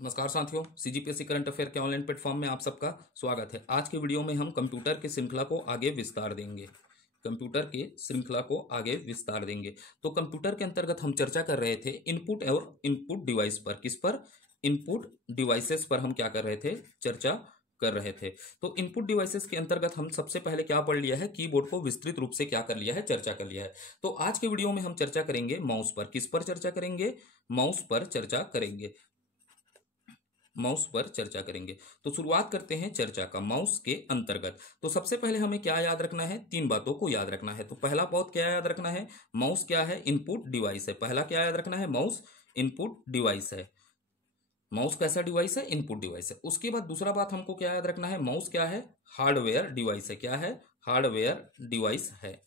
नमस्कार साथियों, CGPSC current affair के ऑनलाइन प्लेटफॉर्म में आप सबका स्वागत है। आज के वीडियो में हम कंप्यूटर की श्रृंखला को आगे विस्तार देंगे। तो कंप्यूटर के अंतर्गत हम चर्चा कर रहे थे इनपुट और इनपुट डिवाइस पर। किस पर? इनपुट डिवाइसेस पर हम क्या कर रहे थे? चर्चा कर रहे थे। तो इनपुट डिवाइसेस के अंतर्गत हम सबसे पहले क्या पढ़ लिया है? कीबोर्ड को विस्तृत रूप से क्या कर लिया है? चर्चा कर लिया है। तो आज के वीडियो में हम चर्चा करेंगे माउस पर। किस पर चर्चा करेंगे? माउस पर चर्चा करेंगे। माउस पर चर्चा करेंगे। तो शुरुआत करते हैं चर्चा का माउस के अंतर्गत। तो सबसे पहले हमें क्या याद रखना है? तीन बातों को याद रखना है। तो पहला बात क्या याद रखना है? माउस क्या है? इनपुट डिवाइस है। पहला क्या याद रखना है? माउस इनपुट डिवाइस है। माउस कैसा डिवाइस है? इनपुट डिवाइस है। उसके बाद दूसरा बात हमको क्या याद रखना है? माउस क्या है? हार्डवेयर डिवाइस है। क्या है? हार्डवेयर डिवाइस है।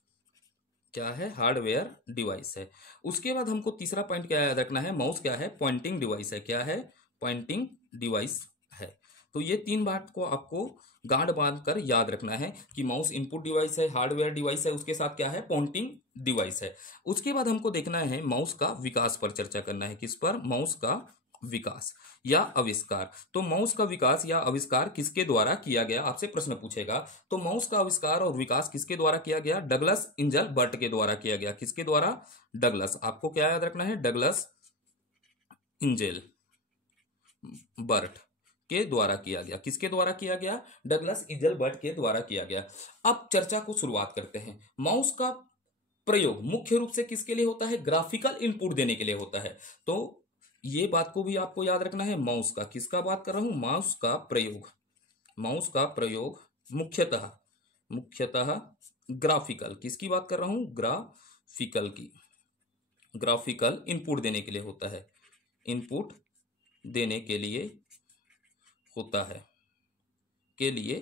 क्या है? हार्डवेयर डिवाइस है। उसके बाद हमको तीसरा पॉइंट क्या याद रखना है? माउस क्या है? पॉइंटिंग डिवाइस है। क्या है? पॉइंटिंग डिवाइस है। तो ये तीन बात को आपको गांठ बांध कर याद रखना है कि माउस इनपुट डिवाइस है, हार्डवेयर डिवाइस है, उसके साथ क्या है? पॉइंटिंग डिवाइस है। उसके बाद हमको देखना है माउस का विकास पर चर्चा करना है। किस पर? माउस का विकास या आविष्कार। तो माउस का विकास या आविष्कार किसके द्वारा किया गया? आपसे प्रश्न पूछेगा। तो माउस का आविष्कार और विकास किसके द्वारा किया गया? डगलस इंजलबर्ट के द्वारा किया गया। किसके द्वारा? डगलस। आपको क्या याद रखना है? डगलस इंजेलबर्ट के द्वारा किया गया। किसके द्वारा किया गया? डगलस इंजलबर्ट के द्वारा किया गया। अब चर्चा को शुरुआत करते हैं। माउस का प्रयोग मुख्य रूप से किसके लिए होता है? ग्राफिकल इनपुट देने के लिए होता है। तो ये बात को भी आपको याद रखना है। माउस का, किसका बात कर रहा हूं? माउस का प्रयोग। माउस का प्रयोग मुख्यतः ग्राफिकल, किसकी बात कर रहा हूं? ग्राफिकल की। ग्राफिकल इनपुट देने के लिए होता है। इनपुट देने के लिए होता है। के लिए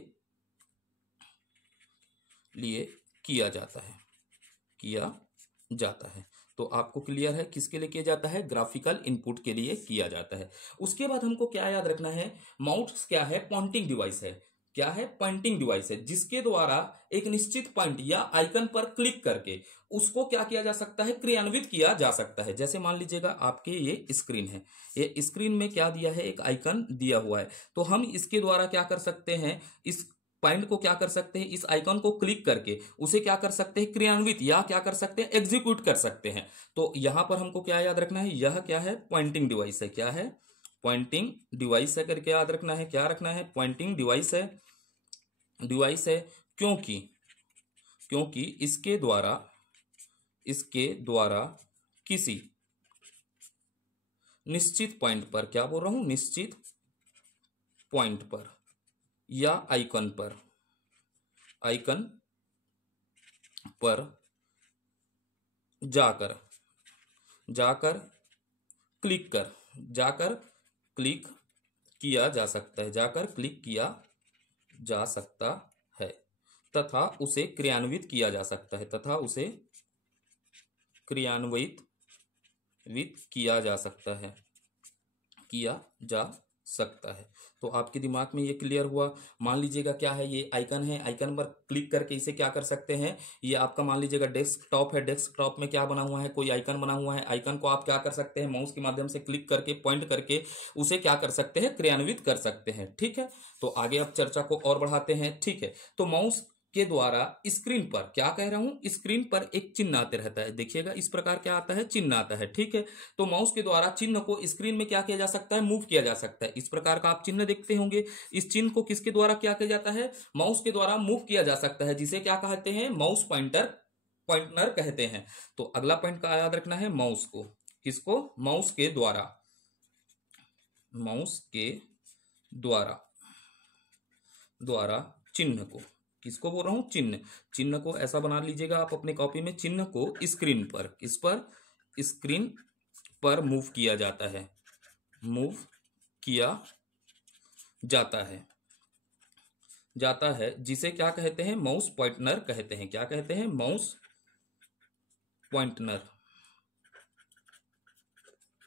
किया जाता है। तो आपको क्लियर है किसके लिए किया जाता है? ग्राफिकल इनपुट के लिए किया जाता है। उसके बाद हमको क्या याद रखना है? माउस क्या है? पॉइंटिंग डिवाइस है। क्या है? पॉइंटिंग डिवाइस है, जिसके द्वारा एक निश्चित पॉइंट या आइकन पर क्लिक करके उसको क्या किया जा सकता है? क्रियान्वित किया जा सकता है। जैसे मान लीजिएगा आपके ये स्क्रीन है। ये स्क्रीन में क्या दिया है? एक आइकन दिया हुआ है। तो हम इसके द्वारा क्या कर सकते हैं? इस पॉइंट को क्या कर सकते हैं? इस आइकन को क्लिक करके उसे क्या कर सकते हैं? क्रियान्वित या क्या कर सकते हैं? एग्जीक्यूट कर सकते हैं। तो यहां पर हमको क्या याद रखना है? यह क्या है? पॉइंटिंग डिवाइस है। क्या है? पॉइंटिंग डिवाइस है करके याद रखना है। क्या रखना है? पॉइंटिंग डिवाइस है। क्योंकि इसके द्वारा किसी निश्चित पॉइंट पर, क्या बोल रहा हूं? निश्चित पॉइंट पर या आइकन पर जाकर क्लिक किया जा सकता है। तथा उसे क्रियान्वित किया जा सकता है। तो आपके दिमाग में ये क्लियर हुआ। मान लीजिएगा क्या है? ये आइकन है। आइकन पर क्लिक करके इसे क्या कर सकते हैं? ये आपका मान लीजिएगा डेस्कटॉप है। डेस्कटॉप में क्या बना हुआ है? कोई आइकन बना हुआ है। आइकन को आप क्या कर सकते हैं? माउस के माध्यम से क्लिक करके, पॉइंट करके उसे क्या कर सकते हैं? क्रियान्वित कर सकते हैं। ठीक है। तो आगे अब चर्चा को और बढ़ाते हैं। ठीक है। तो माउस के द्वारा स्क्रीन पर, क्या कह रहा हूं? स्क्रीन पर एक चिन्ह आते रहता है। देखिएगा इस प्रकार क्या आता है? चिन्ह आता है। ठीक है। तो माउस के द्वारा चिन्ह को स्क्रीन में क्या किया जा सकता है? मूव किया जा सकता है। इस प्रकार का आप चिन्ह देखते होंगे। इस चिन्ह को किसके द्वारा क्या किया जाता है? माउस के द्वारा मूव किया जा सकता है, जिसे क्या कहते हैं? माउस पॉइंटर कहते हैं। तो अगला पॉइंट का याद रखना है, माउस को। किसको? माउस के द्वारा चिन्ह को। किसको बोल रहा हूं? चिन्ह को ऐसा बना लीजिएगा आप अपने कॉपी में। चिन्ह को स्क्रीन पर, किस पर? स्क्रीन पर मूव किया जाता है, जिसे क्या कहते हैं? माउस पॉइंटर कहते हैं। क्या कहते हैं? माउस पॉइंटर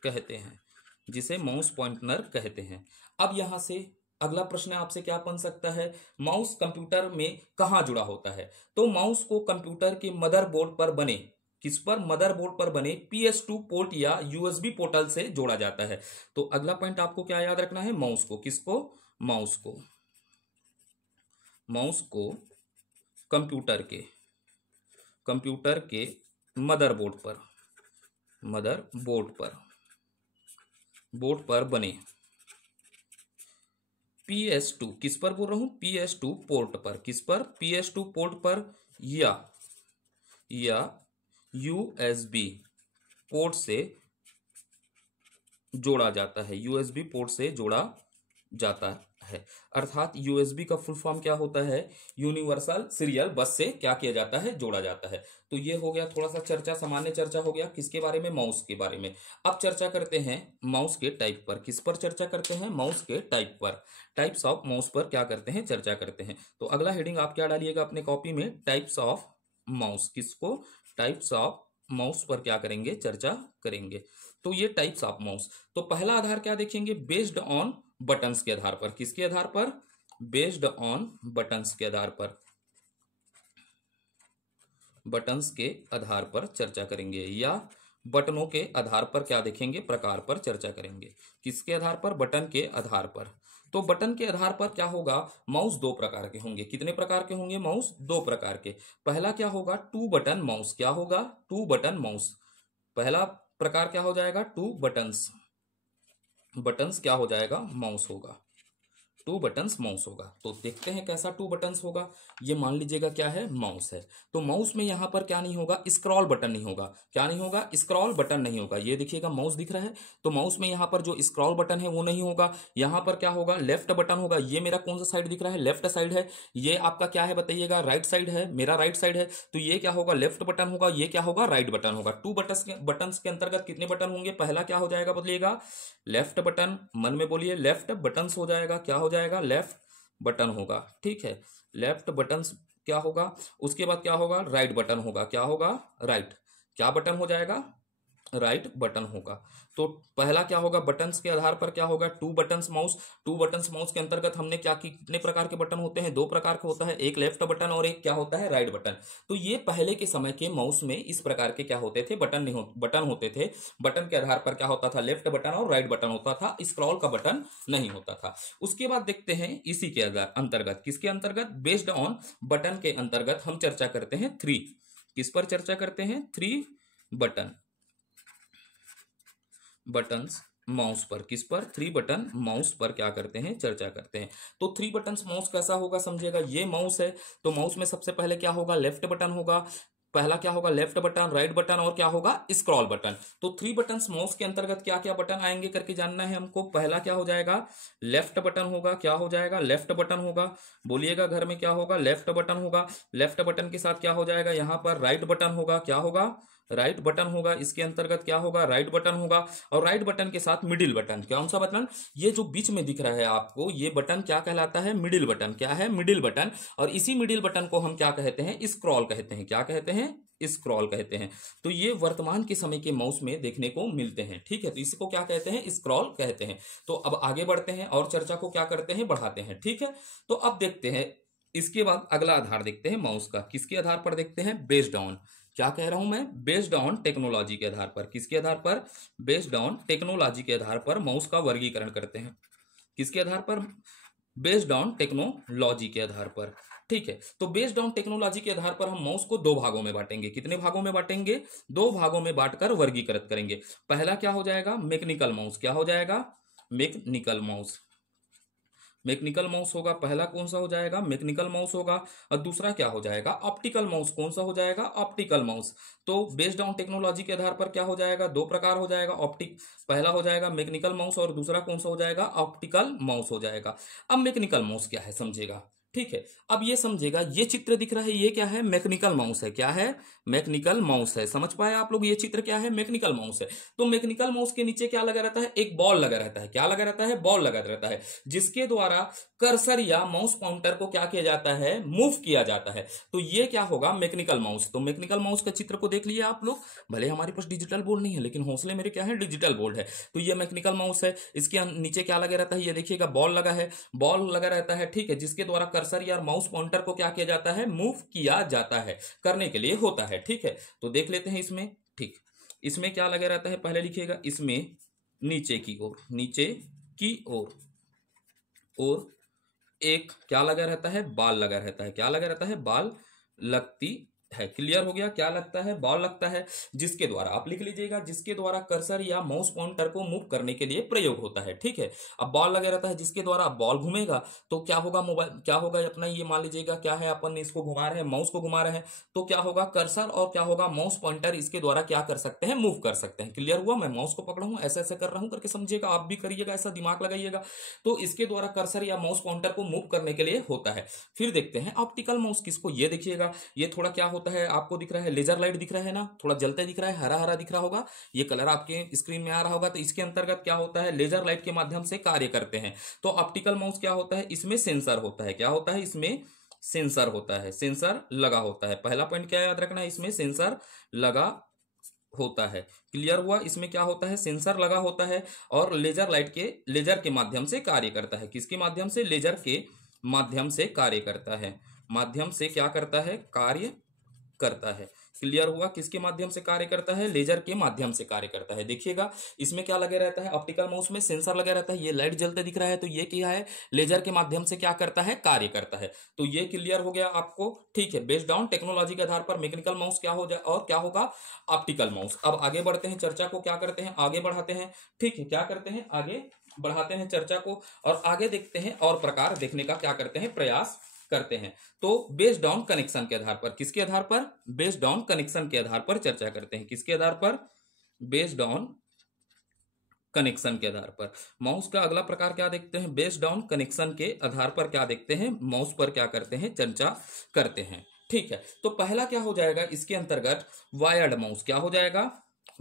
कहते हैं, जिसे माउस पॉइंटर कहते हैं। अब यहां से अगला प्रश्न आपसे क्या बन सकता है? माउस कंप्यूटर में कहां जुड़ा होता है? तो माउस को कंप्यूटर के मदरबोर्ड पर बने किस पर, मदरबोर्ड पर बने PS2 पोर्ट या USB पोर्टल से जोड़ा जाता है। तो अगला पॉइंट आपको क्या याद रखना है, माउस को, किसको, माउस को, माउस को कंप्यूटर के मदरबोर्ड पर, बोर्ड पर बने PS2, किस पर बोल रहा हूं, PS2 पोर्ट पर, किस पर, PS2 पोर्ट पर या USB पोर्ट से जोड़ा जाता है, USB पोर्ट से जोड़ा जाता है। अर्थात USB का फुल फॉर्म क्या होता है, यूनिवर्सल सीरियल बस से क्या किया जाता है, जोड़ा जाता है। तो ये हो गया थोड़ा सा चर्चा, सामान्य चर्चा हो गया किसके बारे में, माउस के बारे में। अब चर्चा करते हैं माउस के टाइप पर, किस पर चर्चा करते हैं, माउस के टाइप पर, टाइप्स ऑफ माउस पर क्या करते हैं, चर्चा करते हैं। तो अगला हेडिंग आप क्या डालिएगा अपने कॉपी में, टाइप्स ऑफ माउस, किसको, टाइप्स ऑफ माउस पर क्या करेंगे, चर्चा करेंगे। तो ये टाइप्स ऑफ माउस, तो पहला आधार क्या देखेंगे, बेस्ड ऑन बटन्स के आधार पर, किसके आधार पर, बेस्ड ऑन बटन्स के आधार पर, बटन्स के आधार पर चर्चा करेंगे, या बटनों के आधार पर क्या देखेंगे, प्रकार पर चर्चा करेंगे। किसके आधार पर, बटन के आधार पर। तो बटन के आधार पर क्या होगा, माउस दो प्रकार के होंगे, कितने प्रकार के होंगे, माउस दो प्रकार के। पहला क्या होगा, टू बटन माउस, क्या होगा, टू बटन माउस, पहला प्रकार क्या हो जाएगा, टू बटन्स क्या हो जाएगा, माउस होगा, टू बटन्स माउस होगा। तो देखते हैं कैसा टू बटन्स होगा। ये मान लीजिएगा क्या है, माउस है। तो माउस में यहां पर क्या नहीं होगा, स्क्रॉल बटन नहीं होगा, क्या नहीं होगा, स्क्रॉल बटन नहीं होगा। ये देखिएगा माउस दिख रहा है, तो माउस में यहां पर जो स्क्रॉल बटन है वो नहीं होगा। यहां पर क्या होगा, लेफ्ट बटन होगा। ये मेरा कौन सा साइड दिख रहा है, लेफ्ट साइड है। ये आपका क्या है बताइएगा, राइट साइड है, मेरा राइट साइड है। तो ये क्या होगा, लेफ्ट बटन होगा, ये क्या होगा, राइट बटन होगा। टू बटन्स के अंतर्गत कितने बटन होंगे, पहला क्या हो जाएगा बोलिएगा, लेफ्ट बटन, मन में बोलिए लेफ्ट बटन्स हो जाएगा, क्या हो जाएगा, लेफ्ट बटन होगा, ठीक है, लेफ्ट बटन्स क्या होगा। उसके बाद क्या होगा, राइट बटन होगा, क्या होगा, राइट, क्या बटन हो जाएगा, राइट बटन होगा। तो पहला क्या होगा, बटन्स के आधार पर क्या होगा, two buttons mouse. Two buttons mouse के अंतर्गत हमने क्या की, कितने प्रकार के बटन होते हैं, दो प्रकार का होता है, एक लेफ्ट बटन और एक क्या होता है, राइट बटन। तो ये पहले के समय के माउस में इस प्रकार के क्या होते थे, बटन नहीं बटन होते थे। बटन के आधार पर क्या होता था, लेफ्ट बटन और राइट बटन होता था, स्क्रॉल का बटन नहीं होता था। उसके बाद देखते हैं इसी के अंतर्गत, किसके अंतर्गत, बेस्ड ऑन बटन के अंतर्गत हम चर्चा करते हैं थ्री, किस पर चर्चा करते हैं, थ्री बटन्स माउस पर, किस पर, थ्री बटन माउस पर क्या करते हैं, चर्चा करते हैं। तो थ्री बटन्स माउस कैसा होगा समझिएगा, ये माउस है, तो माउस में सबसे पहले क्या होगा, लेफ्ट बटन होगा, पहला क्या होगा, लेफ्ट बटन, राइट बटन और क्या होगा, स्क्रॉल बटन। तो थ्री बटन्स माउस के अंतर्गत क्या क्या बटन आएंगे करके जानना है हमको। पहला क्या हो जाएगा, लेफ्ट बटन होगा, क्या हो जाएगा, लेफ्ट बटन होगा, बोलिएगा घर में क्या होगा, लेफ्ट बटन होगा। लेफ्ट बटन के साथ क्या हो जाएगा, यहां पर राइट बटन होगा, क्या होगा, राइट बटन होगा। इसके अंतर्गत क्या होगा, राइट बटन होगा। और राइट बटन के साथ मिडिल बटन, कौन सा बटन, ये जो बीच में दिख रहा है आपको, ये बटन क्या कहलाता है, मिडिल बटन, क्या है, मिडिल बटन। और इसी मिडिल बटन को हम क्या कहते हैं, स्क्रॉल कहते हैं, क्या कहते हैं, स्क्रॉल कहते हैं। तो ये वर्तमान के समय के माउस में देखने को मिलते हैं, ठीक है। तो इसको क्या कहते हैं, स्क्रॉल कहते हैं। तो अब आगे बढ़ते हैं और चर्चा को क्या करते हैं, बढ़ाते हैं, ठीक है। तो अब देखते हैं इसके बाद अगला आधार देखते हैं माउस का, किसके आधार पर देखते हैं, बेस्ड ऑन, क्या कह रहा हूं मैं, बेस्ड ऑन टेक्नोलॉजी के आधार पर, किसके आधार पर, बेस्ड ऑन टेक्नोलॉजी के आधार पर माउस का वर्गीकरण करते हैं। किसके आधार पर, बेस्ड ऑन टेक्नोलॉजी के आधार पर, ठीक है। तो बेस्ड ऑन टेक्नोलॉजी के आधार पर हम माउस को दो भागों में बांटेंगे, कितने भागों में बांटेंगे, दो भागों में बांटकर वर्गीकृत करेंगे। पहला क्या हो जाएगा, मैकेनिकल माउस, क्या हो जाएगा, मैकेनिकल माउस, मैकेनिकल माउस होगा। पहला कौन सा हो जाएगा, मैकेनिकल माउस होगा। और दूसरा क्या हो जाएगा, ऑप्टिकल माउस, कौन सा हो जाएगा, ऑप्टिकल माउस। तो बेस्ड ऑन टेक्नोलॉजी के आधार पर क्या हो जाएगा, दो प्रकार हो जाएगा, पहला हो जाएगा मैकेनिकल माउस और दूसरा कौन सा हो जाएगा, ऑप्टिकल माउस हो जाएगा। अब मैकेनिकल माउस क्या है समझेगा, ठीक है। अब ये समझेगा, ये चित्र दिख रहा है, ये क्या है, मैकेनिकल माउस है, क्या है, मैकेनिकल माउस है। समझ पाए आप लोग, ये चित्र क्या है, मैकेनिकल माउस है। तो मैकेनिकल माउस के नीचे क्या लगा रहता है, एक बॉल लगा रहता है, क्या लगा रहता है, बॉल लगा रहता है, जिसके द्वारा कर्सर या माउस पॉइंटर को क्या किया जाता है, मूव किया जाता है। तो ये क्या होगा, मैकेनिकल माउस। तो मैकेनिकल माउस का चित्र को देख लिए आप लोग, भले हमारे पास डिजिटल बोर्ड नहीं है लेकिन हौसले मेरे क्या है, डिजिटल बोर्ड है। तो ये मैकेनिकल माउस है, इसके नीचे क्या लगा रहता है, ये देखिएगा बॉल लगा है, बॉल लगा रहता है, ठीक है, जिसके द्वारा कर्सर या माउस पॉइंटर को क्या किया जाता है, मूव किया जाता है, करने के लिए होता है। ठीक है, तो देख लेते हैं इसमें। ठीक, इसमें क्या लगा रहता है, पहले लिखिएगा, इसमें नीचे की ओर, नीचे की ओर और एक क्या लगा रहता है, बाल लगा रहता है। क्या लगा रहता है, बाल लगती है। क्लियर हो गया, क्या लगता है, बॉल लगता है, जिसके द्वारा, आप लिख लीजिएगा, जिसके द्वारा कर्सर या माउस पॉइंटर को मूव करने के लिए प्रयोग होता है। ठीक है, अब बॉल लगा रहता है, जिसके द्वारा बॉल घूमेगा, तो क्या होगा, मोबाइल क्या होगा अपना, ये मान लीजिएगा क्या है, अपन इसको घुमा रहे हैं, माउस को घुमा रहे हैं, तो क्या होगा, कर्सर और क्या होगा, माउस पॉइंटर इसके द्वारा क्या कर सकते हैं, मूव कर सकते हैं। क्लियर हुआ, मैं माउस को पकड़ा हूं, ऐसे ऐसे कर रहा हूं करके समझिएगा, आप भी करिएगा, ऐसा दिमाग लगाइएगा। तो इसके द्वारा कर्सर या माउस पॉइंटर को मूव करने के लिए होता है। फिर देखते हैं ऑप्टिकल माउस किसको, ये देखिएगा, ये थोड़ा क्या होता है, आपको दिख रहा है लेजर लाइट दिख रहा है ना, थोड़ा जलते दिख रहा है, हरा हरा दिख रहा होगा, ये कलर आपके स्क्रीन में आ रहा होगा, तो इसके अंतर्गत क्या होता है, लेजर लाइट के माध्यम से कार्य करते हैं। तो ऑप्टिकल माउस क्या होता है, इसमें सेंसर होता है। क्या होता है, इसमें सेंसर होता है, सेंसर लगा होता है। पहला पॉइंट क्या याद रखना है, इसमें सेंसर लगा होता है। क्लियर हुआ, इसमें क्या होता है, सेंसर लगा होता है और लेजर के माध्यम से कार्य करता है। किसके माध्यम से, लेजर के माध्यम से कार्य करता है, माध्यम से क्या करता है, कार्य करता है। क्लियर हुआ, किसके माध्यम से कार्य करता है, लेजर के माध्यम से कार्य करता है। देखिएगा, इसमें क्या लगे रहता है, ऑप्टिकल माउस में सेंसर लगा रहता है, ये लाइट जलते दिख रहा है, तो ये क्या है, लेजर के माध्यम से क्या करता है, कार्य करता है। तो ये क्लियर हो गया आपको। ठीक है, बेस्ड ऑन टेक्नोलॉजी के आधार पर मैकेनिकल माउस क्या हो जाए और क्या होगा, ऑप्टिकल माउस। अब आगे बढ़ते हैं, चर्चा को क्या करते हैं, आगे बढ़ाते हैं। ठीक है, क्या करते हैं, आगे बढ़ाते हैं चर्चा को और आगे देखते हैं और प्रकार देखने का क्या करते हैं, प्रयास करते हैं। तो बेस्ड ऑन कनेक्शन के आधार पर, किसके आधार पर, बेस्ड ऑन कनेक्शन के आधार पर चर्चा करते हैं। किसके आधार पर, बेस्ड ऑन कनेक्शन के आधार पर। माउस का अगला प्रकार क्या देखते हैं, बेस्ड ऑन कनेक्शन के आधार पर क्या देखते हैं, माउस पर क्या करते हैं, चर्चा करते हैं। ठीक है, तो पहला क्या हो जाएगा, इसके अंतर्गत वायर्ड माउस। क्या हो जाएगा,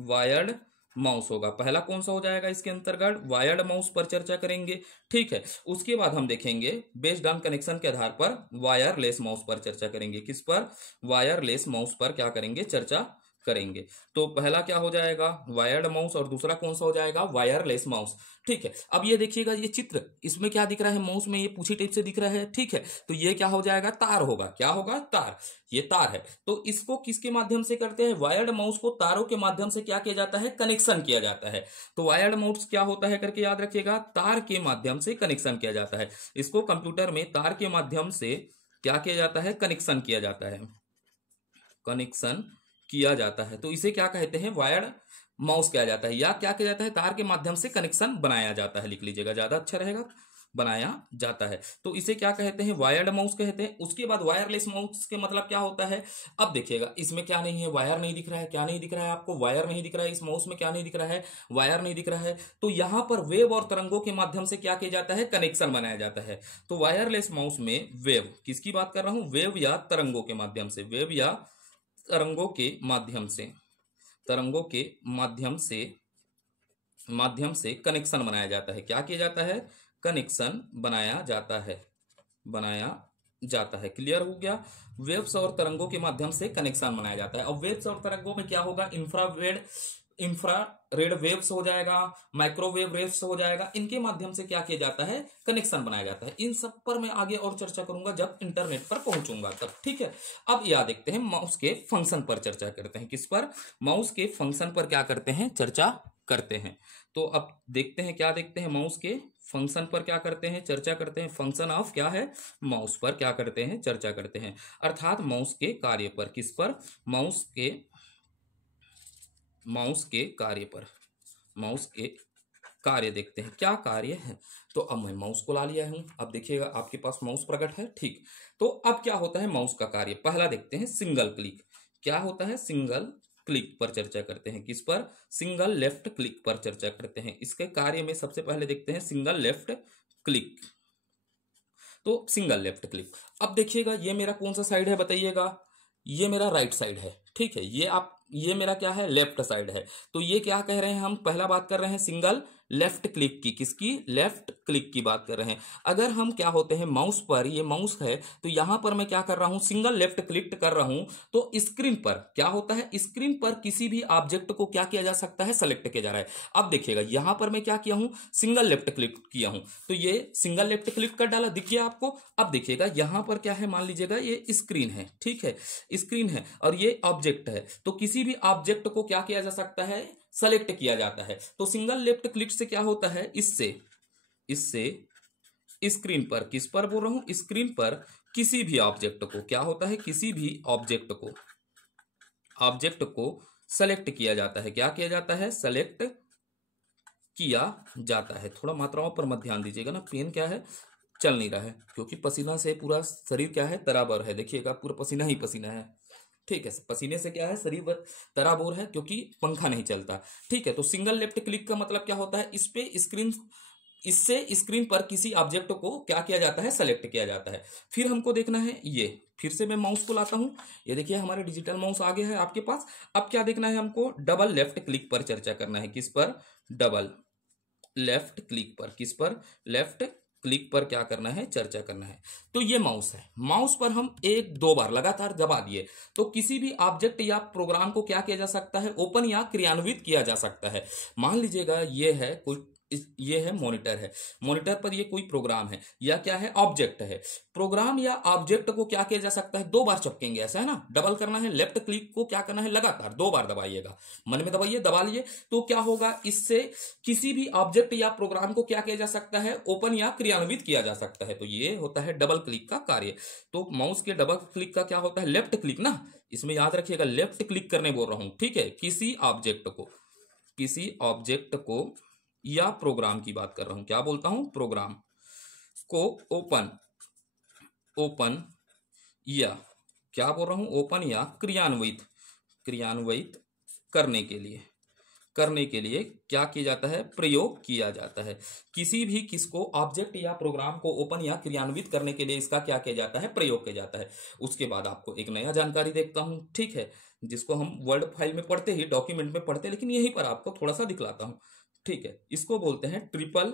वायर्ड माउस होगा। पहला कौन सा हो जाएगा, इसके अंतर्गत वायर्ड माउस पर चर्चा करेंगे। ठीक है, उसके बाद हम देखेंगे बेस्ड ऑन कनेक्शन के आधार पर वायरलेस माउस पर चर्चा करेंगे। किस पर, वायरलेस माउस पर क्या करेंगे, चर्चा करेंगे। तो पहला क्या हो जाएगा, वायर्ड माउस, और दूसरा कौन सा हो जाएगा, वायरलेस माउस। ठीक है, अब ये देखिएगा, ये चित्र इसमें क्या दिख रहा है, माउस में ये पूछी टाइप से दिख रहा है। ठीक है, तो ये क्या हो जाएगा, तार होगा। क्या होगा, तार, ये तार है। तो इसको किसके माध्यम से करते हैं, वायर्ड माउस को तारों के माध्यम से क्या किया जाता है, कनेक्शन किया जाता है। तो वायर्ड माउस क्या होता है करके याद रखिएगा, तार के माध्यम से कनेक्शन किया जाता है। इसको कंप्यूटर में तार के माध्यम से क्या किया जाता है, कनेक्शन किया जाता है, कनेक्शन किया जाता है। तो इसे क्या कहते हैं, वायर्ड माउस किया जाता है, या क्या किया जाता है, तार के माध्यम से कनेक्शन बनाया जाता है। लिख लीजिएगा, ज्यादा अच्छा रहेगा, बनाया जाता है। तो इसे क्या कहते हैं, वायर्ड माउस कहते हैं। उसके बाद वायरलेस माउस के मतलब क्या होता है, अब देखिएगा, इसमें क्या नहीं है, वायर नहीं दिख रहा है। क्या नहीं दिख रहा है आपको, वायर नहीं दिख रहा है। इस माउस में क्या नहीं दिख रहा है, वायर नहीं दिख रहा है। तो यहां पर वेव और तरंगों के माध्यम से क्या किया जाता है, कनेक्शन बनाया जाता है। तो वायरलेस माउस में वेव, किसकी बात कर रहा हूं, वेव या तरंगों के माध्यम से, वेव या तरंगों के माध्यम से, तरंगों के माध्यम से कनेक्शन बनाया जाता है। क्या किया जाता है, कनेक्शन बनाया जाता है, बनाया जाता है। क्लियर हो गया, वेव्स और तरंगों के माध्यम से कनेक्शन बनाया जाता है। अब वेव्स और तरंगों में क्या होगा, इंफ्रारेड वेव्स हो जाएगा, माइक्रोवेव वेव्स हो जाएगा। इनके माध्यम से क्या किया जाता है, कनेक्शन बनाया जाता है। इन सब पर मैं आगे और चर्चा करूंगा जब इंटरनेट पर पहुंचूंगा तब। ठीक है, अब यह देखते हैं, माउस के फंक्शन पर चर्चा करते हैं। किस पर, माउस के फंक्शन पर क्या करते हैं, चर्चा करते हैं। तो अब देखते हैं, क्या देखते हैं, माउस के फंक्शन पर क्या करते हैं, चर्चा करते हैं। फंक्शन ऑफ क्या है, माउस पर क्या करते हैं, चर्चा करते हैं, अर्थात माउस के कार्य पर। किस पर, माउस के कार्य पर, माउस के कार्य देखते हैं, क्या कार्य है। तो अब मैं माउस को ला लिया हूं। अब देखिएगा, आपके पास माउस प्रकट है। ठीक, तो अब क्या होता है माउस का कार्य, पहला देखते हैं, सिंगल क्लिक। क्या होता है, सिंगल क्लिक पर चर्चा करते हैं। किस पर, सिंगल लेफ्ट क्लिक पर चर्चा करते हैं। इसके कार्य में सबसे पहले देखते हैं सिंगल लेफ्ट क्लिक। तो सिंगल लेफ्ट क्लिक, अब देखिएगा, ये मेरा कौन सा साइड है बताइएगा, ये मेरा राइट साइड है। ठीक है, ये मेरा क्या है, लेफ्ट साइड है। तो ये क्या कह रहे हैं हम, पहला बात कर रहे हैं सिंगल लेफ्ट क्लिक की, किसकी, लेफ्ट क्लिक की बात कर रहे हैं। अगर हम क्या होते हैं माउस पर, ये माउस है तो यहां पर मैं क्या कर रहा हूं, सिंगल लेफ्ट क्लिक कर रहा हूं, तो स्क्रीन पर क्या होता है, स्क्रीन पर किसी भी ऑब्जेक्ट को क्या किया जा सकता है, सेलेक्ट किया जा रहा है। अब देखिएगा यहां पर मैं क्या किया हूं, सिंगल लेफ्ट क्लिक किया हूं, तो ये सिंगल लेफ्ट क्लिक कर डाला, दिख गया आपको। अब देखिएगा यहां पर क्या है, मान लीजिएगा ये स्क्रीन है, ठीक है, स्क्रीन है और ये ऑब्जेक्ट है, तो किसी भी ऑब्जेक्ट को क्या किया जा सकता है, सेलेक्ट किया जाता है। तो सिंगल लेफ्ट क्लिक से क्या होता है, इससे इससे स्क्रीन पर, किस पर बोल रहा हूं, स्क्रीन पर किसी भी ऑब्जेक्ट को क्या होता है, किसी भी ऑब्जेक्ट को सेलेक्ट किया जाता है, क्या किया जाता है, सेलेक्ट किया जाता है। थोड़ा मात्राओं पर मत ध्यान दीजिएगा ना, पेन क्या है, चल नहीं रहा है, क्योंकि पसीना से पूरा शरीर क्या है, तराबर है, देखिएगा पूरा पसीना ही पसीना है, ठीक है, पसीने से क्या है, शरीर तराबोर है, क्योंकि पंखा नहीं चलता, ठीक है। तो सिंगल लेफ्ट क्लिक का मतलब क्या होता है, इस पे स्क्रीन, इससे स्क्रीन पर किसी ऑब्जेक्ट को क्या किया जाता है, सेलेक्ट किया जाता है। फिर हमको देखना है, ये फिर से मैं माउस को लाता हूं, ये देखिए हमारे डिजिटल माउस आगे है आपके पास। अब क्या देखना है हमको, डबल लेफ्ट क्लिक पर चर्चा करना है, किस पर, डबल लेफ्ट क्लिक पर, किस पर, लेफ्ट क्लिक पर क्या करना है, चर्चा करना है। तो ये माउस है, माउस पर हम एक दो बार लगातार दबा दिए तो किसी भी ऑब्जेक्ट या प्रोग्राम को क्या किया जा सकता है, ओपन या क्रियान्वित किया जा सकता है। मान लीजिएगा ये है कोई, ये है मॉनिटर है, मॉनिटर पर ये कोई प्रोग्राम है या क्या है, ऑब्जेक्ट है। प्रोग्राम या ऑब्जेक्ट को क्या किया जा सकता है, दो बार चपकेंगे, ऐसा है ना, डबल करना है, लेफ्ट क्लिक को क्या करना है, लगातार दो बार दबाइएगा, मन में दबाइए, दबा लिए, तो क्या होगा, इससे किसी भी ऑब्जेक्ट या प्रोग्राम को क्या किया जा सकता है, ओपन या क्रियान्वित किया जा सकता है। तो ये होता है डबल क्लिक का कार्य। तो माउस के डबल क्लिक का क्या होता है, लेफ्ट क्लिक ना, इसमें याद रखिएगा लेफ्ट क्लिक करने बोल रहा हूं, ठीक है, किसी ऑब्जेक्ट को या प्रोग्राम की बात कर रहा हूं, क्या बोलता हूं, प्रोग्राम को ओपन या क्या बोल रहा हूं, ओपन या क्रियान्वित करने के लिए क्या किया जाता है, प्रयोग किया जाता है। किसी भी किसको, ऑब्जेक्ट या प्रोग्राम को ओपन या क्रियान्वित करने के लिए इसका क्या किया जाता है, प्रयोग किया जाता है। उसके बाद आपको एक नया जानकारी देखता हूं, ठीक है, जिसको हम वर्ड फाइल में पढ़ते ही, डॉक्यूमेंट में पढ़ते, लेकिन यहीं पर आपको थोड़ा सा दिखलाता हूं, ठीक है। इसको बोलते हैं ट्रिपल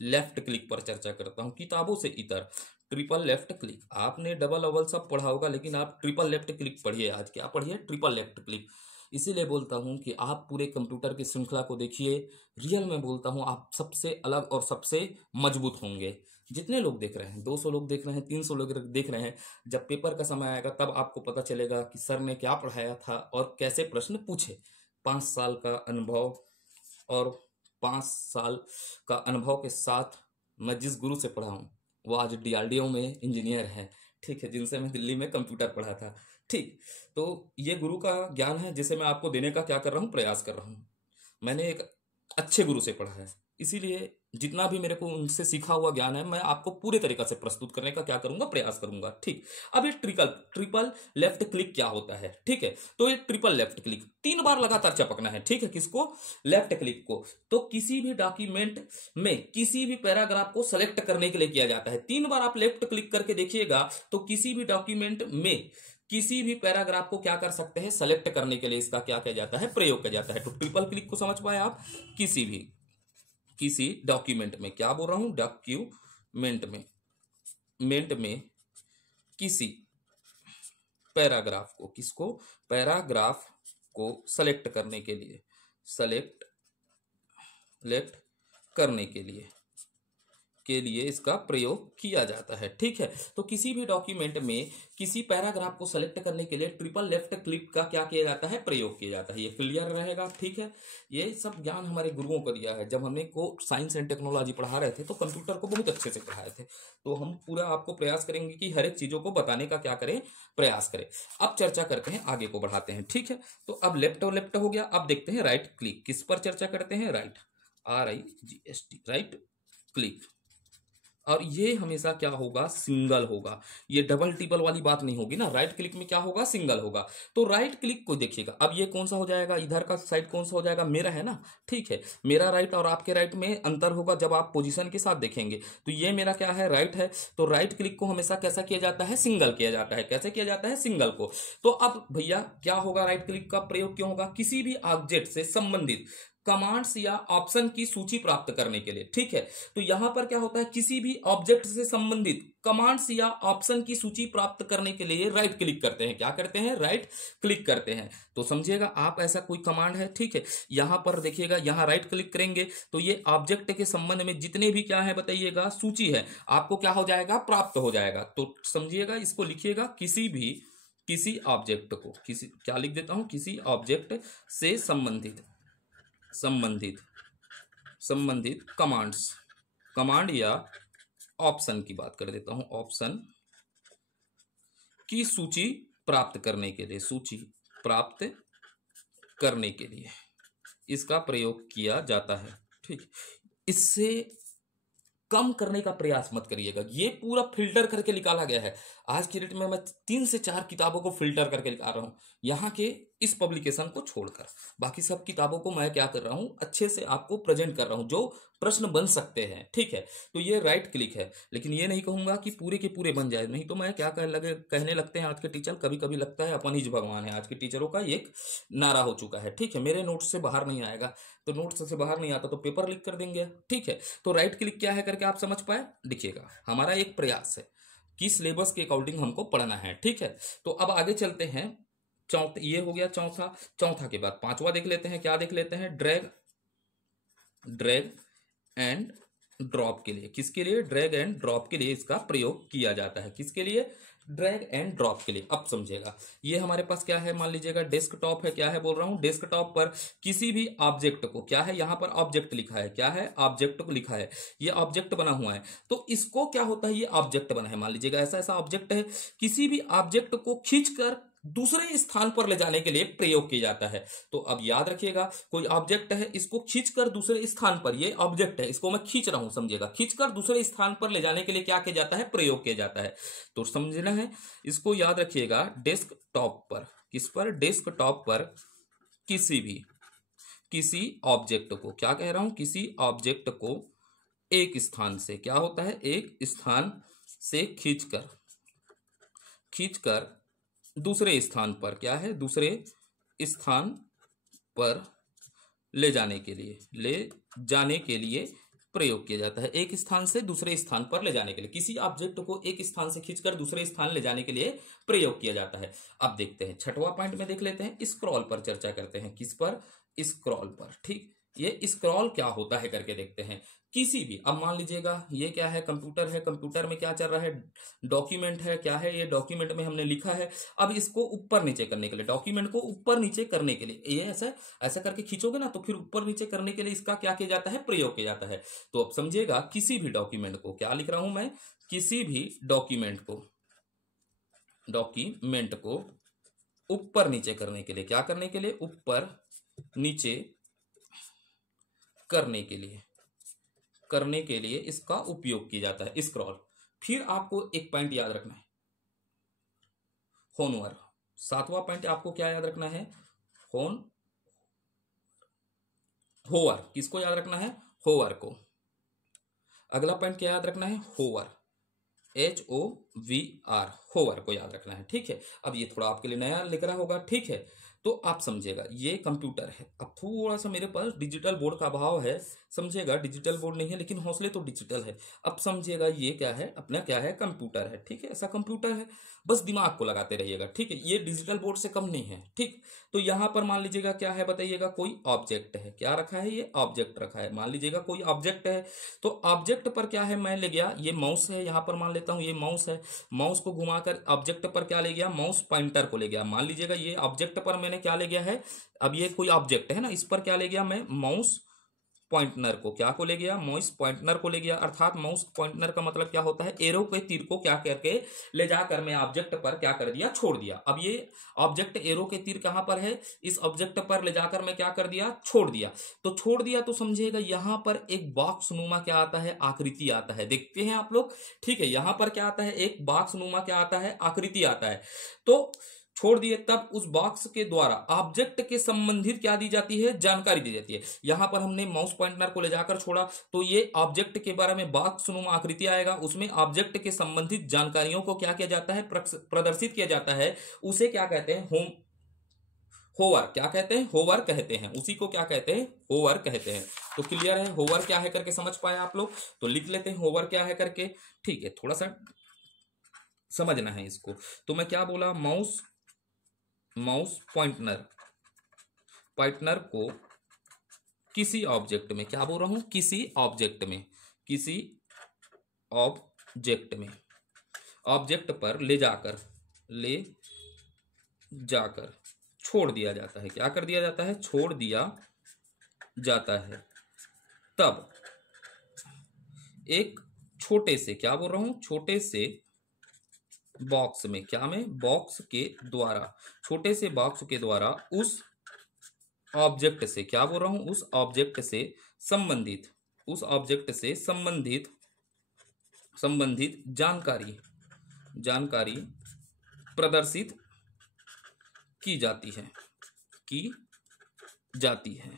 लेफ्ट क्लिक पर चर्चा करता हूं, किताबों से इतर, ट्रिपल लेफ्ट क्लिक। आपने डबल अवल सब पढ़ा होगा, लेकिन आप ट्रिपल लेफ्ट क्लिक पढ़िए, आज क्या पढ़िए, ट्रिपल लेफ्ट क्लिक। इसीलिए बोलता हूं कि आप पूरे कंप्यूटर की श्रृंखला को देखिए, रियल में बोलता हूं आप सबसे अलग और सबसे मजबूत होंगे। जितने लोग देख रहे हैं, 200 लोग देख रहे हैं, 300 लोग देख रहे हैं, जब पेपर का समय आएगा तब आपको पता चलेगा कि सर ने क्या पढ़ाया था और कैसे प्रश्न पूछे। 5 साल का अनुभव, और 5 साल का अनुभव के साथ मैं जिस गुरु से पढ़ा हूँ वो आज डीआरडीओ में इंजीनियर है, ठीक है, जिनसे मैं दिल्ली में कंप्यूटर पढ़ा था, ठीक। तो ये गुरु का ज्ञान है जिसे मैं आपको देने का क्या कर रहा हूँ, प्रयास कर रहा हूँ। मैंने एक अच्छे गुरु से पढ़ा है, इसीलिए जितना भी मेरे को उनसे सीखा हुआ ज्ञान है मैं आपको पूरे तरीके से प्रस्तुत करने का क्या करूंगा, प्रयास करूंगा, ठीक। अब ये ट्रिपल लेफ्ट क्लिक क्या होता है, ठीक है। तो ये ट्रिपल लेफ्ट क्लिक 3 बार लगातार चपकना है, ठीक है, किसको, लेफ्ट क्लिक को। तो किसी भी डॉक्यूमेंट में किसी भी पैराग्राफ को सेलेक्ट करने के लिए किया जाता है। 3 बार आप लेफ्ट क्लिक करके देखिएगा तो किसी भी डॉक्यूमेंट में किसी भी पैराग्राफ को क्या कर सकते हैं, सेलेक्ट करने के लिए इसका क्या किया जाता है, प्रयोग किया जाता है। तो ट्रिपल क्लिक को समझ पाए आप, किसी डॉक्यूमेंट में, क्या बोल रहा हूं, डॉक्यूमेंट में किसी पैराग्राफ को सेलेक्ट करने के लिए इसका प्रयोग किया जाता है, ठीक है। तो किसी भी डॉक्यूमेंट में किसी पैराग्राफ को सेलेक्ट करने के लिए ट्रिपल लेफ्ट क्लिक का क्या किया जाता है, प्रयोग किया जाता है। ये क्लियर रहेगा, ठीक है। ये सब ज्ञान हमारे गुरुओं को दिया है। जब हमने को साइंस एंड टेक्नोलॉजी पढ़ा रहे थे तो कंप्यूटर को बहुत अच्छे से पढ़ाए थे, तो हम पूरा आपको प्रयास करेंगे कि हर एक चीजों को बताने का क्या करें, प्रयास करें। अब चर्चा करते हैं, आगे को बढ़ाते हैं, ठीक है। तो अब लेफ्ट और लेफ्ट हो गया, अब देखते हैं राइट क्लिक, किस पर चर्चा करते हैं, राइट, RIGHT, राइट क्लिक। और ये हमेशा क्या होगा, सिंगल होगा, ये डबल ट्रिपल वाली बात नहीं होगी ना। राइट क्लिक में क्या होगा, सिंगल होगा। तो राइट क्लिक को देखिएगा, अब ये कौन सा हो जाएगा, इधर का साइड कौन सा हो जाएगा, मेरा है ना, ठीक है। मेरा राइट और आपके राइट में अंतर होगा जब आप पोजीशन के साथ देखेंगे। तो ये मेरा क्या है, राइट है। तो राइट क्लिक को हमेशा कैसा किया जाता है, सिंगल किया जाता है। कैसे किया जाता है, सिंगल को। तो अब भैया क्या होगा, राइट क्लिक का प्रयोग क्यों होगा, किसी भी ऑब्जेक्ट से संबंधित कमांड्स या ऑप्शन की सूची प्राप्त करने के लिए। ठीक है, तो यहां पर क्या होता है, किसी भी ऑब्जेक्ट से संबंधित कमांड्स या ऑप्शन की सूची प्राप्त करने के लिए राइट क्लिक करते हैं। क्या करते हैं, राइट क्लिक करते हैं। तो समझिएगा आप, ऐसा कोई कमांड है, ठीक है, यहां पर देखिएगा, यहां राइट क्लिक करेंगे तो ये ऑब्जेक्ट के संबंध में जितने भी क्या है बताइएगा, सूची है, आपको क्या हो जाएगा, प्राप्त हो जाएगा। तो समझिएगा, इसको लिखिएगा, किसी ऑब्जेक्ट को, किसी, क्या लिख देता हूं, किसी ऑब्जेक्ट से संबंधित कमांड या ऑप्शन की बात कर देता हूं, ऑप्शन की सूची प्राप्त करने के लिए इसका प्रयोग किया जाता है। ठीक, इससे कम करने का प्रयास मत करिएगा। ये पूरा फिल्टर करके निकाला गया है। आज की डेट में मैं 3 से 4 किताबों को फिल्टर करके निकाल रहा हूं, यहाँ के इस पब्लिकेशन को छोड़कर। बाकी सब किताबों को मैं क्या कर रहा हूं, अच्छे से आपको प्रेजेंट कर रहा हूं, जो प्रश्न बन सकते हैं। ठीक है, तो ये राइट क्लिक है, लेकिन ये नहीं कहूंगा कि पूरे के पूरे बन जाए, नहीं तो मैं क्या कहने लगते हैं आज के टीचर, कभी कभी लगता है अपन ही भगवान है। आज के टीचरों का एक नारा हो चुका है। ठीक है, मेरे नोट्स से बाहर नहीं आएगा, तो नोट्स से बाहर नहीं आता तो पेपर लीक कर देंगे। ठीक है, तो राइट क्लिक क्या है करके आप समझ पाए। देखिएगा, हमारा एक प्रयास है कि सिलेबस के अकॉर्डिंग हमको पढ़ना है। ठीक है, तो अब आगे चलते हैं। ये हो गया चौथा के बाद पांचवा देख लेते हैं। क्या देख लेते हैं, ड्रैग एंड ड्रॉप के लिए। किसके लिए, ड्रैग एंड ड्रॉप के लिए इसका प्रयोग किया जाता है। किसके लिए, ड्रैग एंड ड्रॉप के लिए। अब समझेगा, ये हमारे पास क्या है, मान लीजिएगा डेस्कटॉप है। क्या है बोल रहा हूं, डेस्कटॉप पर किसी भी ऑब्जेक्ट को, क्या है, यहां पर ऑब्जेक्ट लिखा है, क्या है, ऑब्जेक्ट को लिखा है, ये ऑब्जेक्ट बना हुआ है। तो इसको क्या होता है, ये ऑब्जेक्ट बना है, मान लीजिएगा ऐसा ऑब्जेक्ट है, किसी भी ऑब्जेक्ट को खींचकर दूसरे स्थान पर ले जाने के लिए प्रयोग किया जाता है। तो अब याद रखिएगा, कोई ऑब्जेक्ट है, इसको खींचकर दूसरे स्थान पर, ये ऑब्जेक्ट है, इसको मैं खींच रहा हूं, समझिएगा, खींचकर दूसरे स्थान पर ले जाने के लिए क्या किया जाता है, प्रयोग किया जाता है। तो समझना है, इसको याद रखिएगा, डेस्कटॉप पर, किस पर, डेस्कटॉप पर किसी ऑब्जेक्ट को, क्या कह रहा हूं, किसी ऑब्जेक्ट को एक स्थान से, क्या होता है, एक स्थान से खींचकर दूसरे स्थान पर, क्या है, दूसरे स्थान पर ले जाने के लिए प्रयोग किया जाता है। एक स्थान से दूसरे स्थान पर ले जाने के लिए, किसी ऑब्जेक्ट को एक स्थान से खींचकर दूसरे स्थान ले जाने के लिए प्रयोग किया जाता है। अब देखते हैं, छठवां पॉइंट में देख लेते हैं, स्क्रॉल पर चर्चा करते हैं। किस पर, स्क्रॉल पर। ठीक, ये स्क्रॉल क्या होता है करके देखते हैं। किसी भी, अब मान लीजिएगा ये क्या है, कंप्यूटर है, कंप्यूटर में क्या चल रहा है, डॉक्यूमेंट है, क्या है, ये डॉक्यूमेंट में हमने लिखा है। अब इसको ऊपर नीचे करने के लिए, डॉक्यूमेंट को ऊपर नीचे करने के लिए, ये ऐसा करके खींचोगे ना, तो फिर ऊपर नीचे करने के लिए इसका क्या किया जाता है, प्रयोग किया जाता है। तो अब समझिएगा, किसी भी डॉक्यूमेंट को, क्या लिख रहा हूं मैं, किसी भी डॉक्यूमेंट को ऊपर नीचे करने के लिए, क्या करने के लिए, ऊपर नीचे करने के लिए इसका उपयोग किया जाता है, स्क्रॉल। फिर आपको एक पॉइंट याद रखना है, होनवर। 7वां पॉइंट आपको क्या याद रखना है, होवर। किसको याद रखना है, होवर को। अगला पॉइंट क्या याद रखना है, होवर, HOVR, होवर को याद रखना है। ठीक है, अब ये थोड़ा आपके लिए नया लिख रहा होगा। ठीक है, तो आप समझिएगा, ये कंप्यूटर है। अब थोड़ा सा मेरे पास डिजिटल बोर्ड का अभाव है, समझिएगा, डिजिटल बोर्ड नहीं है लेकिन हौसले तो डिजिटल है। अब समझिएगा, ये क्या है, अपना क्या है, कंप्यूटर है। ठीक है, ऐसा कंप्यूटर है, बस दिमाग को लगाते रहिएगा। ठीक है, ये डिजिटल बोर्ड से कम नहीं है। ठीक, तो यहां पर मान लीजिएगा क्या है बताइएगा, कोई ऑब्जेक्ट है, क्या रखा है, ये ऑब्जेक्ट रखा है। मान लीजिएगा कोई ऑब्जेक्ट है, तो ऑब्जेक्ट पर क्या है, मैं ले गया, ये माउस है, यहां पर मान लेता हूं ये माउस है, माउस को घुमाकर ऑब्जेक्ट पर क्या ले गया, माउस पॉइंटर को ले गया। मान लीजिएगा ये ऑब्जेक्ट पर मैंने क्या ले गया है, अब ये कोई ऑब्जेक्ट है ना, इस पर क्या ले गया मैं, माउस पॉइंटनर को, क्या को ले गया, माउस पॉइंटनर को ले गया। अर्थात माउस पॉइंटनर का मतलब क्या होता है, एरो के तीर को क्या करके ले जाकर मैं ऑब्जेक्ट पर क्या कर दिया, छोड़ दिया। अब ये ऑब्जेक्ट, एरो के तीर कहां पर है, इस ऑब्जेक्ट पर ले जाकर मैं क्या कर दिया, छोड़ दिया। तो छोड़ दिया तो समझिएगा, यहां पर एक बॉक्स नुमा क्या आता है, आकृति आता है। देखते हैं आप लोग। ठीक है, यहां पर क्या आता है, एक बॉक्स नुमा क्या आता है, आकृति आता है। तो छोड़ दिए, तब उस बॉक्स के द्वारा ऑब्जेक्ट के संबंधित क्या दी जाती है, जानकारी दी जाती है। यहां पर हमने माउस पॉइंटर को ले जाकर छोड़ा, तो ये ऑब्जेक्ट के बारे में बॉक्स नुमा आकृति आएगा, उसमें ऑब्जेक्ट के संबंधित जानकारियों को क्या किया जाता है, प्रदर्शित किया जाता है। उसे क्या कहते हैं, होवर क्या कहते हैं, होवर कहते हैं, उसी को क्या कहते हैं, होवर कहते हैं। तो क्लियर है होवर क्या है करके समझ पाए आप लोग, तो लिख लेते हैं होवर क्या है करके। ठीक है, थोड़ा सा समझना है इसको। तो मैं क्या बोला, माउस, माउस पॉइंटर, पॉइंटर को किसी ऑब्जेक्ट में, क्या बोल रहा हूं, किसी ऑब्जेक्ट में, किसी ऑब्जेक्ट में, ऑब्जेक्ट पर ले जाकर, ले जाकर छोड़ दिया जाता है। क्या कर दिया जाता है, छोड़ दिया जाता है। तब एक छोटे से, क्या बोल रहा हूं, छोटे से बॉक्स में, क्या में, बॉक्स के द्वारा, छोटे से बॉक्स के द्वारा उस ऑब्जेक्ट से, क्या बोल रहा हूं, उस ऑब्जेक्ट से संबंधित, उस ऑब्जेक्ट से संबंधित, संबंधित जानकारी, जानकारी प्रदर्शित की जाती है, की जाती है।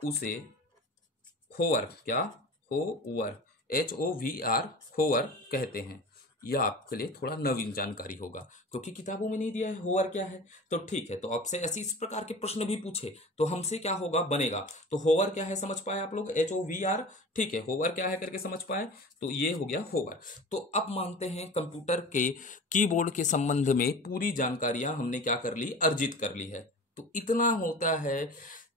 उसे होवर, क्या, होवर, HOVR, होवर कहते हैं। यह आपके लिए थोड़ा नवीन जानकारी होगा क्योंकि किताबों में नहीं दिया है होवर क्या है। तो ठीक है, तो आपसे ऐसे इस प्रकार के प्रश्न भी पूछे तो हमसे क्या होगा, बनेगा। तो होवर क्या है समझ पाए आप लोग, HOVR। ठीक है, होवर क्या है करके समझ पाए, तो ये हो गया होवर। तो अब मानते हैं कंप्यूटर के कीबोर्ड के संबंध में पूरी जानकारियां हमने क्या कर ली, अर्जित कर ली है। तो इतना होता है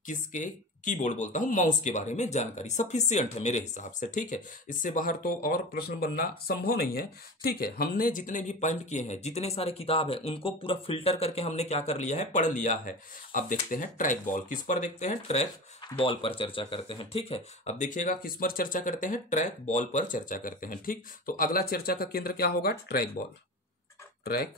किसके, कीबोर्ड बोलता हूं, माउस के बारे में जानकारी सफिशिएंट है मेरे हिसाब से। ठीक है, इससे बाहर तो और प्रश्न बनना संभव नहीं है। ठीक है, हमने जितने भी पॉइंट किए हैं, जितने सारे किताब है, उनको पूरा फिल्टर करके हमने क्या कर लिया है, पढ़ लिया है। अब देखते हैं ट्रैक बॉल, किस पर देखते हैं, ट्रैक बॉल पर चर्चा करते हैं। ठीक है, अब देखिएगा किस पर चर्चा करते हैं, ट्रैक बॉल पर चर्चा करते हैं। ठीक, तो अगला चर्चा का केंद्र क्या होगा, ट्रैक बॉल, ट्रैक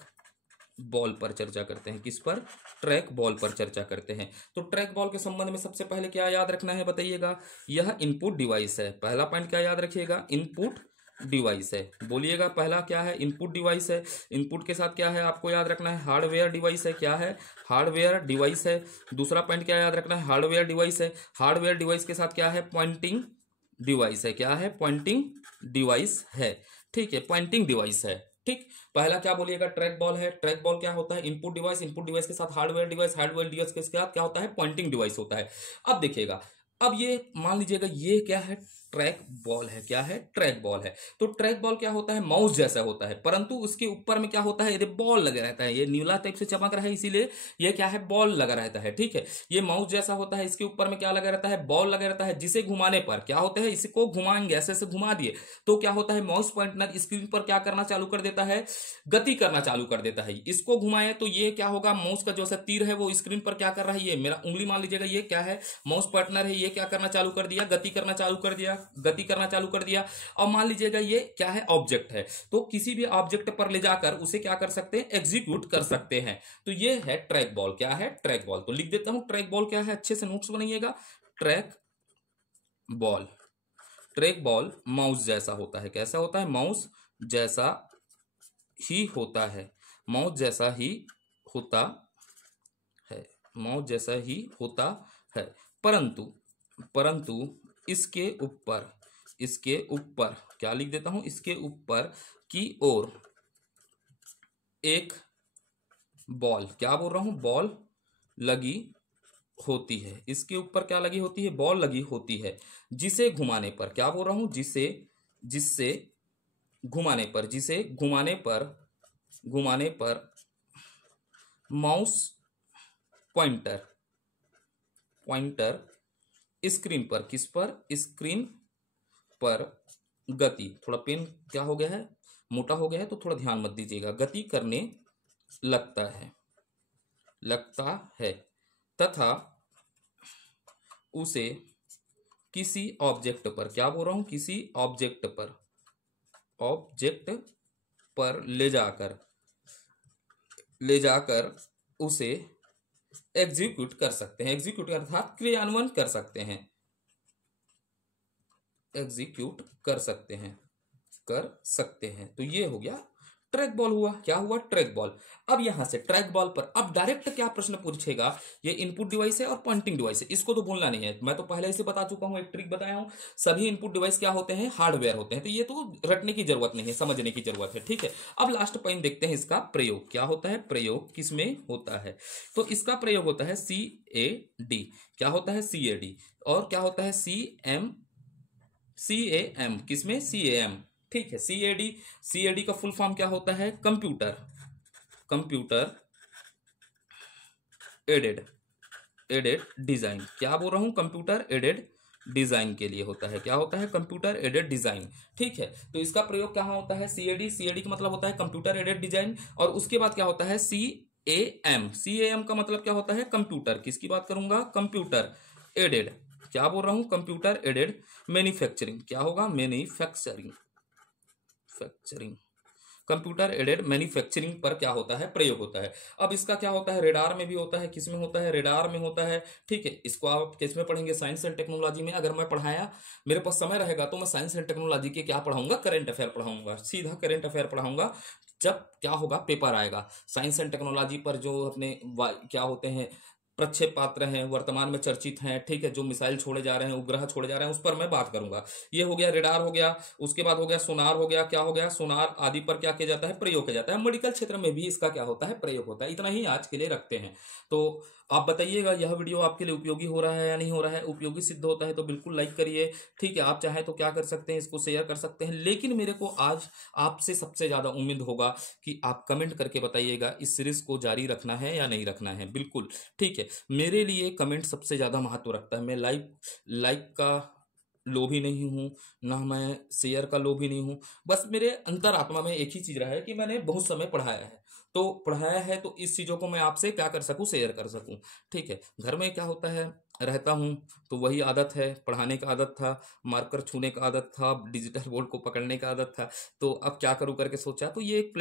बॉल पर चर्चा करते हैं। किस पर, ट्रैक बॉल पर चर्चा करते हैं। तो ट्रैक बॉल के संबंध में सबसे पहले क्या याद रखना है, बताइएगा, यह इनपुट डिवाइस है। पहला पॉइंट क्या याद रखिएगा, इनपुट डिवाइस है। बोलिएगा पहला क्या है, इनपुट डिवाइस है। इनपुट के साथ क्या है आपको याद रखना है, हार्डवेयर डिवाइस है। क्या है, हार्डवेयर डिवाइस है। दूसरा पॉइंट क्या याद रखना है, हार्डवेयर डिवाइस है। हार्डवेयर डिवाइस के साथ क्या है, पॉइंटिंग डिवाइस है। क्या है, पॉइंटिंग डिवाइस है। ठीक है, पॉइंटिंग डिवाइस है। ठीक, पहला क्या बोलिएगा, ट्रैक बॉल है। ट्रैक बॉल क्या होता है, इनपुट डिवाइस, इनपुट डिवाइस के साथ हार्डवेयर डिवाइस, हार्डवेयर डिवाइस के साथ क्या होता है, पॉइंटिंग डिवाइस होता है। अब देखिएगा, अब ये मान लीजिएगा ये क्या है, ट्रैक बॉल है। क्या है, ट्रैक बॉल है। तो ट्रैक बॉल क्या होता है, माउस जैसा होता है, परंतु उसके ऊपर में क्या होता है, ये बॉल लगा रहता है। ये नीला टाइप से चमक रहा है, इसीलिए ये क्या है, बॉल लगा रहता है। ठीक है, ये माउस जैसा होता है, इसके ऊपर में क्या लगा रहता है, बॉल लगा रहता है, जिसे घुमाने पर क्या होता है, इसको घुमाएंगे, ऐसे ऐसे घुमा दिए तो क्या होता है, माउस पॉइंटर स्क्रीन पर क्या करना चालू कर देता है, गति करना चालू कर देता है। इसको घुमाए तो ये क्या होगा, माउस का जो सा तीर है वो स्क्रीन पर क्या कर रहा है, ये मेरा उंगली मान लीजिएगा, ये क्या है, माउस पार्टनर है, ये क्या करना चालू कर दिया, गति करना चालू कर दिया, गति करना चालू कर दिया। और मान लीजिएगा ये क्या है, ऑब्जेक्ट है, तो किसी भी ऑब्जेक्ट पर ले जाकर उसे क्या कर सकते हैं, एग्जीक्यूट कर सकते हैं। तो ये है ट्रैक बॉल। क्या है, ट्रैक बॉल। तो लिख देता हूं ट्रैक बॉल क्या है, अच्छे से नोट्स बनाइएगा। Track ball, track ball mouse जैसा होता है। कैसा होता है, माउस जैसा ही होता है, माउस जैसा ही होता है, माउस जैसा ही होता है। परंतु, परंतु इसके ऊपर, इसके ऊपर क्या लिख देता हूं, इसके ऊपर की ओर एक बॉल, क्या बोल रहा हूं, बॉल लगी होती है। इसके ऊपर क्या लगी होती है, बॉल लगी होती है, जिसे घुमाने पर, क्या बोल रहा हूं, जिसे, जिससे घुमाने पर, जिसे घुमाने पर, घुमाने पर माउस पॉइंटर, पॉइंटर स्क्रीन पर, किस पर, स्क्रीन पर गति, थोड़ा पेन क्या हो गया है, मोटा हो गया है, तो थोड़ा ध्यान मत दीजिएगा, गति करने लगता है, लगता है, तथा उसे किसी ऑब्जेक्ट पर, क्या बोल रहा हूं, किसी ऑब्जेक्ट पर, ऑब्जेक्ट पर ले जाकर, ले जाकर उसे एग्जीक्यूट कर सकते हैं। एग्जीक्यूट अर्थात क्रियान्वयन कर सकते हैं, एग्जीक्यूट कर सकते हैं, कर सकते हैं। तो ये हो गया ट्रैक बॉल हुआ। क्या हुआ? Track ball. अब यहां से ट्रैक बॉल पर अब डायरेक्ट क्या प्रश्न पूछेगा, ये इनपुट डिवाइस है और पॉइंटिंग डिवाइस है, इसको तो भूलना नहीं है। मैं तो पहले से बता चुका हूं, एक ट्रिक बताया हूं। सभी इनपुट डिवाइस क्या होते हैं? हार्डवेयर होते हैं, तो ये तो रटने की जरूरत नहीं है, समझने की जरूरत है। ठीक है, अब लास्ट पॉइंट देखते हैं, इसका प्रयोग क्या होता है। प्रयोग किसमें होता है? तो इसका प्रयोग होता है CAD। क्या होता है? CAD। और क्या होता है? CAM। किसमें? CAM। ठीक है, CAD का फुल फॉर्म क्या होता है? Computer aided design. क्या बोल रहा हूं? कंप्यूटर एडेड डिजाइन के लिए होता है। क्या होता है? Computer aided design. ठीक है, तो इसका प्रयोग कहां होता है? CAD का मतलब होता है कंप्यूटर एडेड डिजाइन। और उसके बाद क्या होता है? CAM का मतलब क्या होता है? कंप्यूटर, किसकी बात करूंगा? Computer aided. क्या बोल रहा हूं? Computer aided manufacturing. क्या होगा? मैन्युफैक्चरिंग। कंप्यूटर एडेड मैन्युफैक्चरिंग पर क्या होता है? प्रयोग होता है। अब इसका क्या होता है? रेडार में भी होता है। किसमें होता है? रेडार में होता है। ठीक है, इसको आप किस में पढ़ेंगे? साइंस एंड टेक्नोलॉजी में। अगर मैं पढ़ाया, मेरे पास समय रहेगा तो मैं साइंस एंड टेक्नोलॉजी के क्या पढ़ाऊंगा? करंट अफेयर पढ़ाऊंगा, सीधा करंट अफेयर पढ़ाऊंगा। जब क्या होगा? पेपर आएगा साइंस एंड टेक्नोलॉजी पर, जो अपने क्या होते हैं, प्रक्षेप पात्र हैं, वर्तमान में चर्चित हैं। ठीक है, जो मिसाइल छोड़े जा रहे हैं, उपग्रह छोड़े जा रहे हैं, उस पर मैं बात करूंगा। ये हो गया रेडार हो गया। उसके बाद हो गया सोनार हो गया। क्या हो गया? सोनार आदि पर क्या किया जाता है? प्रयोग किया जाता है। मेडिकल क्षेत्र में भी इसका क्या होता है? प्रयोग होता है। इतना ही आज के लिए रखते हैं। तो आप बताइएगा यह वीडियो आपके लिए उपयोगी हो रहा है या नहीं हो रहा है। उपयोगी सिद्ध होता है तो बिल्कुल लाइक करिए। ठीक है, आप चाहें तो क्या कर सकते हैं? इसको शेयर कर सकते हैं। लेकिन मेरे को आज आपसे सबसे ज्यादा उम्मीद होगा कि आप कमेंट करके बताइएगा इस सीरीज को जारी रखना है या नहीं रखना है। बिल्कुल ठीक है, मेरे लिए कमेंट सबसे ज्यादा महत्व रखता है। मैं लाइक का लोभी नहीं हूं, ना मैं शेयर का लोभी नहीं हूं। बस मेरे अंतरात्मा में एक ही चीज रहा है कि मैंने बहुत समय पढ़ाया है, तो पढ़ाया है तो इस चीजों को मैं आपसे क्या कर सकूं? शेयर कर सकूं। ठीक है, घर में क्या होता है, रहता हूं तो वही आदत है, पढ़ाने का आदत था, मार्कर छूने का आदत था, डिजिटल बोर्ड को पकड़ने का आदत था। तो अब क्या करूं करके सोचा, तो ये एक